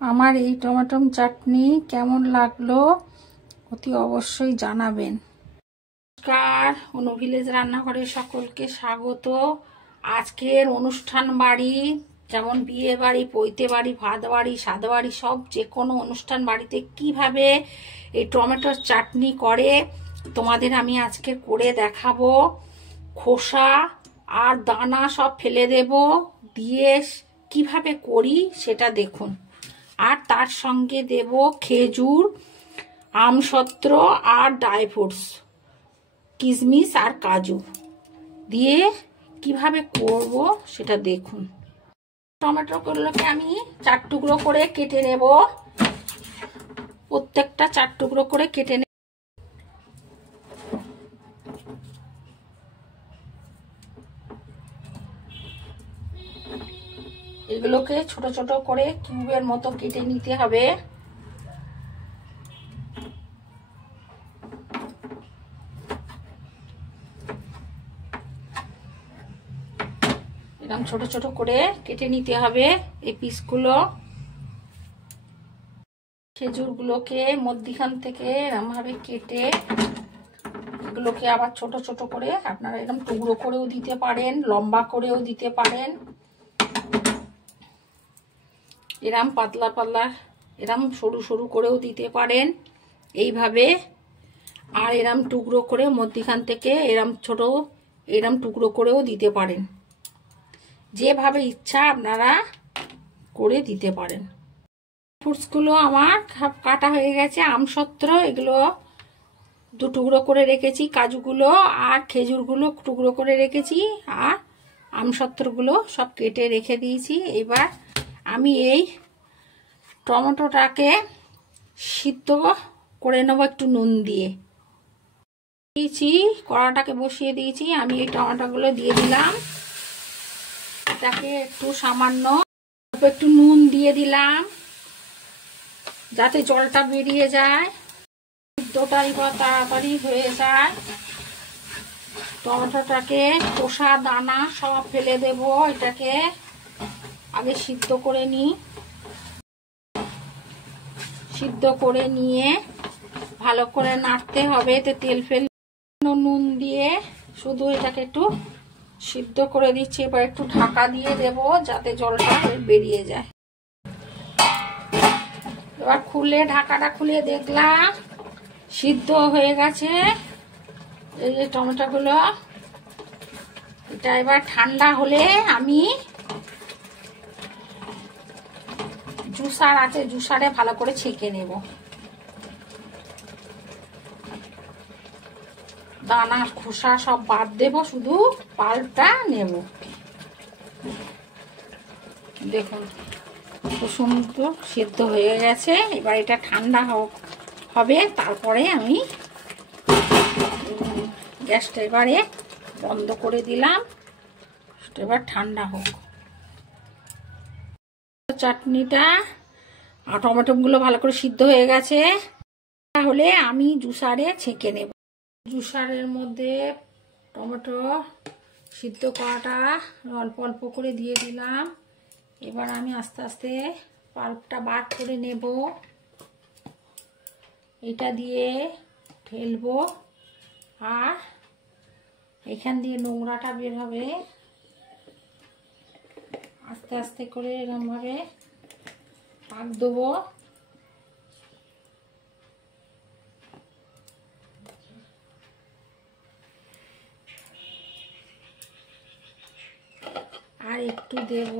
আমার এই টমেটো চাটনি কেমন লাগলো অতি অবশ্যই জানাবেন। নমস্কার, অনু ভিলেজ রান্নাঘরে সকলকে স্বাগত। আজকের অনুষ্ঠান বাড়ি, যেমন বিয়ে বাড়ি, পৈতে বাড়ি, ভাত বাড়ি, সাদ বাড়ি, সব যে কোনো অনুষ্ঠান বাড়িতে কিভাবে এই টমেটোর চাটনি করে তোমাদের আমি আজকে করে দেখাবো। খোসা আর দানা সব ফেলে দেব, দিয়ে কিভাবে করি সেটা দেখুন। আর তার সঙ্গে দেব খেজুর, আমসত্র আর ড্রাই ফ্রুটস, কিশমিশ আর কাজু দিয়ে কিভাবে করব সেটা দেখুন। টমেটোগুলোকে আমি 4 টুকরো করে কেটে নেব, প্রত্যেকটা 4 টুকরো করে কেটে নেব। এগুলোকে ছোট ছোট করে কিউবের মতো কেটে নিতে হবে। এরকম ছোট ছোট করে কেটে নিতে হবে এই পিসগুলো। খেজুরগুলোকে মধ্যিখান থেকে এরকম ভাবে কেটে এগুলোকে আবার ছোট ছোট করে আপনারা এরকম টুকরো করেও দিতে পারেন, লম্বা করেও দিতে পারেন, এরকম পাতলা পাতলা এরকম সরু সরু করেও দিতে পারেন এইভাবে। আর এরকম টুকরো করে মধ্যিখান থেকে এরকম ছোট এরকম টুকরো করেও দিতে পারেন, যেভাবে ইচ্ছা আপনারা করে দিতে পারেন। ফ্রুটসগুলো আমার কাটা হয়ে গেছে। আমসত্র এগুলো 2 টুকরো করে রেখেছি, কাজুগুলো আর খেজুরগুলো টুকরো করে রেখেছি, আর আমসত্রগুলো সব কেটে রেখে দিয়েছি। এবার আমি এই টমেটোটাকে সিদ্ধ করে নেবো একটু নুন দিয়ে। দিয়েছি, কড়াটাকে বসিয়ে দিয়েছি, আমি এই টমেটোগুলো দিয়ে দিলাম। এটাকে একটু সামান্য একটু নুন দিয়ে দিলাম যাতে জলটা বেরিয়ে যায়, সিদ্ধটা এবার তাড়াতাড়ি হয়ে যায়। টমেটোটাকে খোসা দানা সব ফেলে দেব, এটাকে আগে সিদ্ধ করে নিই। সিদ্ধ করে নিয়ে ভালো করে নাড়তে হবে, এতে তেল ফেল নুন দিয়ে শুধু এটাকে একটু সিদ্ধ করে দিচ্ছি। এবার একটু ঢাকা দিয়ে দেব যাতে জলটা বেরিয়ে যায়। এবার খুলে ঢাকাটা খুলে দেখলাম সিদ্ধ হয়ে গেছে এই যে টমেটোগুলো। এটা এবার ঠান্ডা হলে আমি জুসার আছে, জুসারে ভালো করে ছেঁকে নেব। দানা খোসা সব বাদ দেব, শুধু পাল্পটা নেব। দেখুন খুব সুন্দর সিদ্ধ হয়ে গেছে। এবার এটা ঠান্ডা হবে, তারপরে আমি গ্যাসটা এবারে বন্ধ করে দিলাম। এবার ঠান্ডা হোক। চাটনিটা আর টমেটোগুলো ভালো করে সিদ্ধ হয়ে গেছে, তাহলে আমি জুসারে ছেঁকে নেব। জুসারের মধ্যে টমেটো সিদ্ধ করাটা অল্প অল্প করে দিয়ে দিলাম। এবার আমি আস্তে আস্তে পাল্পটা বার করে নেব, এটা দিয়ে ফেলবো, আর এখান দিয়ে নোংরাটা বের হবে। আস্তে আস্তে করে এরকম ভাবে পাক দেবো। আর একটু দেব।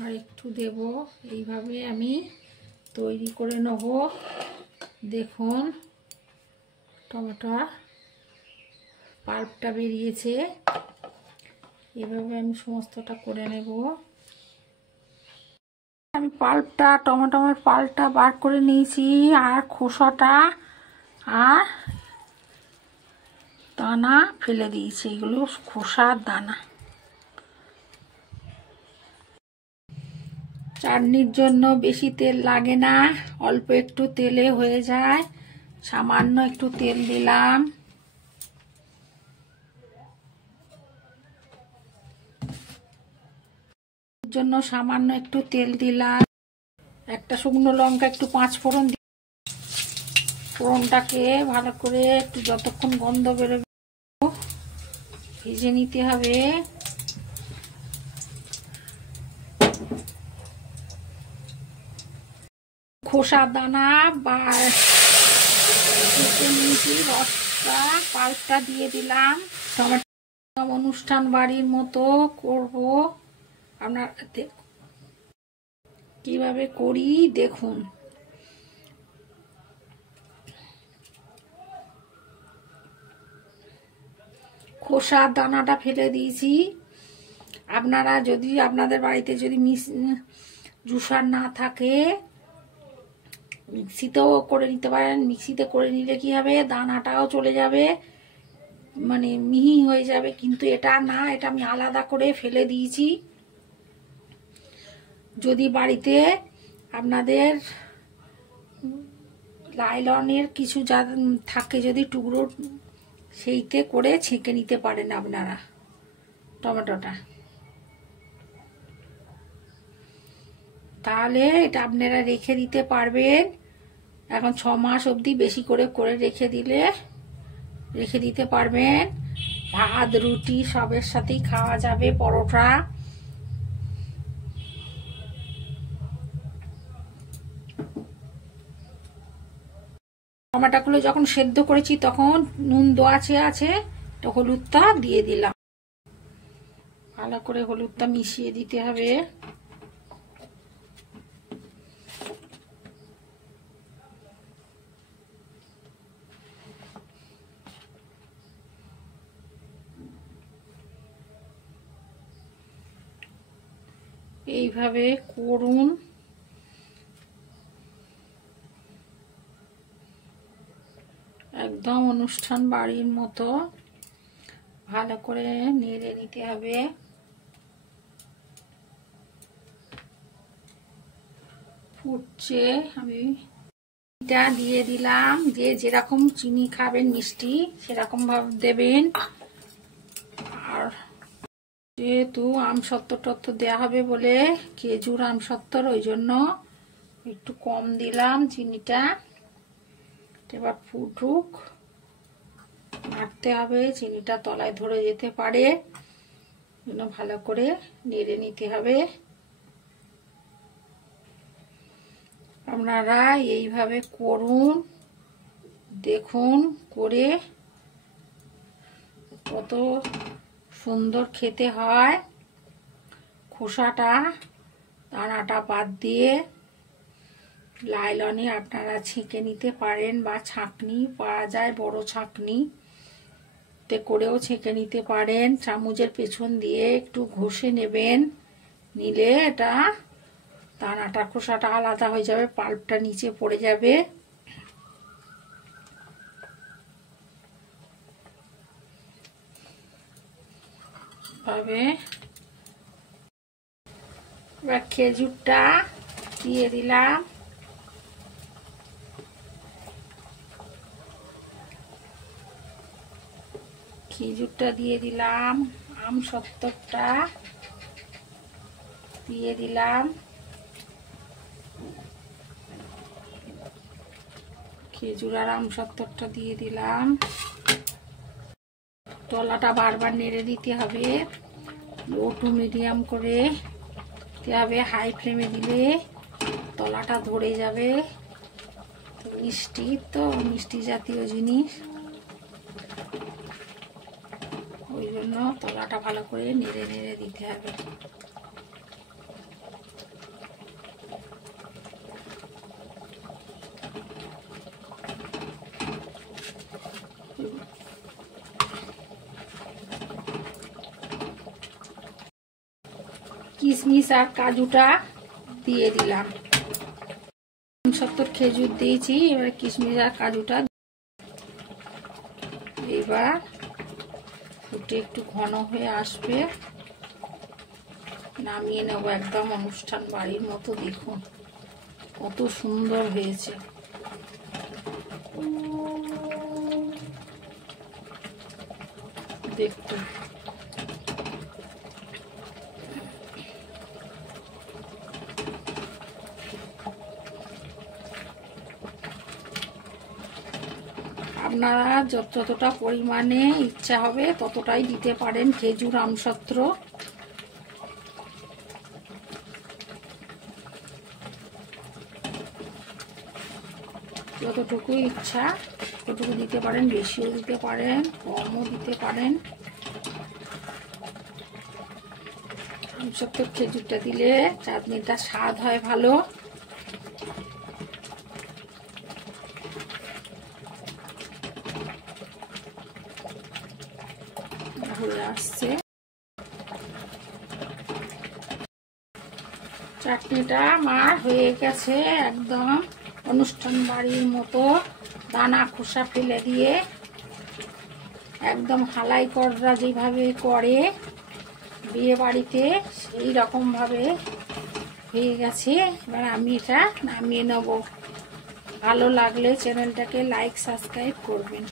আর একটু দেব। এইভাবে আমি তৈরি করে নেব। দেখুন টমেটো পাল্পটা বেরিয়েছে। এভাবে আমি সমস্তটা করে নেব। আমি টমেটোর পাল্পটা বার করে নিয়েছি, আর খোসাটা আর দানা ফেলে দিয়েছি। এগুলো খোসার দানা। চাটনির জন্য বেশি তেল লাগে না, অল্প একটু তেলে হয়ে যায়। সামান্য একটু তেল দিলাম। জন্য সামান্য একটু তেল দিলাম। একটা শুকনো লঙ্কা, একটু 5 ফোড়ন। ফোড়নটাকে ভালো করে একটু যতক্ষণ গন্ধ বেরোবে ভেজে নিতে হবে। খোসা দানা বা রসটা পাল্পটা দিয়ে দিলাম। টমেটো অনুষ্ঠান বাড়ির মতো করব। আপনার কিভাবে করি দেখুন। খোসার দানাটা ফেলে দিয়েছি। আপনারা যদি আপনাদের বাড়িতে যদি জুসার না থাকে, মিক্সিতেও করে নিতে পারেন। মিক্সিতে করে নিলে কি হবে, দানাটাও চলে যাবে, মানে মিহি হয়ে যাবে। কিন্তু এটা না, এটা আমি আলাদা করে ফেলে দিয়েছি। যদি বাড়িতে আপনাদের লাইলনের কিছু যা থাকে, যদি টুকরো, সেইতে করে ছেঁকে নিতে পারেন আপনারা টমেটোটা। তাহলে এটা আপনারা রেখে দিতে পারবেন। এখন 6 মাস অবধি বেশি করে করে রেখে দিতে পারবেন। ভাত রুটি সবের সাথেই খাওয়া যাবে, পরোটা। টমেটোগুলো যখন সেদ্ধ করেছি তখন নুন দেওয়া আছে, তো হলুদটা দিয়ে দিলাম। ভালো করে হলুদটা মিশিয়ে দিতে হবে। এইভাবে করুন। একদম অনুষ্ঠান বাড়ির মতো ভালো করে নেড়ে নিতে হবে। ফুটছে, আমি এটা দিয়ে দিলাম। যে যেরকম চিনি খাবেন মিষ্টি সেরকম ভাবে দেবেন। আর যেহেতু আমসত্ত্ব টত্ত্ব দেওয়া হবে বলে, খেজুর আমসত্ত্বর, ওই জন্য একটু কম দিলাম চিনিটা। এবার ফুটুক, নাড়তে হবে, চিনিটা তলায় ধরে যেতে পারে, জন্য ভালো করে নেড়ে নিতে হবে। আপনারা এইভাবে করুন, দেখুন করে কত সুন্দর খেতে হয়। খোসাটা দানাটা বাদ দিয়ে লাইলনে আপনারা ছেঁকে নিতে পারেন, বা ছাঁকনি পাওয়া যায়, বড় ছাঁকনি তে করেও ছেঁকে নিতে পারেন। চামচের পেছন দিয়ে একটু ঘষে নেবেন, নিলে এটা দানাটা খোসাটা আলাদা হয়ে যাবে, পাল্পটা নিচে পড়ে যাবে। ভাবে এবার খেজুরটা দিয়ে দিলাম। খেজুরটা দিয়ে দিলাম, আমসত্ত্বটা দিয়ে দিলাম। খেজুর আর আমসত্ত্বটা দিয়ে দিলাম। তলাটা বারবার নেড়ে দিতে হবে, লো টু মিডিয়াম করে দিতে হবে। হাই ফ্লেমে দিলে তলাটা ধরে যাবে। মিষ্টি জাতীয় জিনিস, ওই জন্য তলাটা ভালো করে নেড়ে নেড়ে দিতে হবে। কিশমিশ আর কাজুটা দিয়ে দিলাম। 70 খেজুর দিয়েছি, এবার কিশমিশ আর কাজুটা এবার ফুটে একটু ঘন হয়ে আসবে, নামিয়ে নেব। একদম অনুষ্ঠান বাড়ির মতো, দেখুন কত সুন্দর হয়েছে। দেখুন আপনারা যতটা পরিমাণে ইচ্ছা হবে ততটাই দিতে পারেন খেজুর আমসত্র। যতটুকু ইচ্ছা ততটুকু দিতে পারেন, বেশিও দিতে পারেন, কমও দিতে পারেন। আমসত্র খেজুরটা দিলে চাটনিটা স্বাদ হয় ভালো। হয়ে আসছে চাটনিটা আমার হয়ে গেছে, একদম অনুষ্ঠান বাড়ির মতো। দানা খোসা ফেলে দিয়ে একদম হালাই কররা যেভাবে করে বিয়ে বাড়িতে, সেই রকম ভাবে হয়ে গেছে। এবার আমি এটা নামিয়ে নেব। ভালো লাগলে চ্যানেলটাকে লাইক সাবস্ক্রাইব করবেন।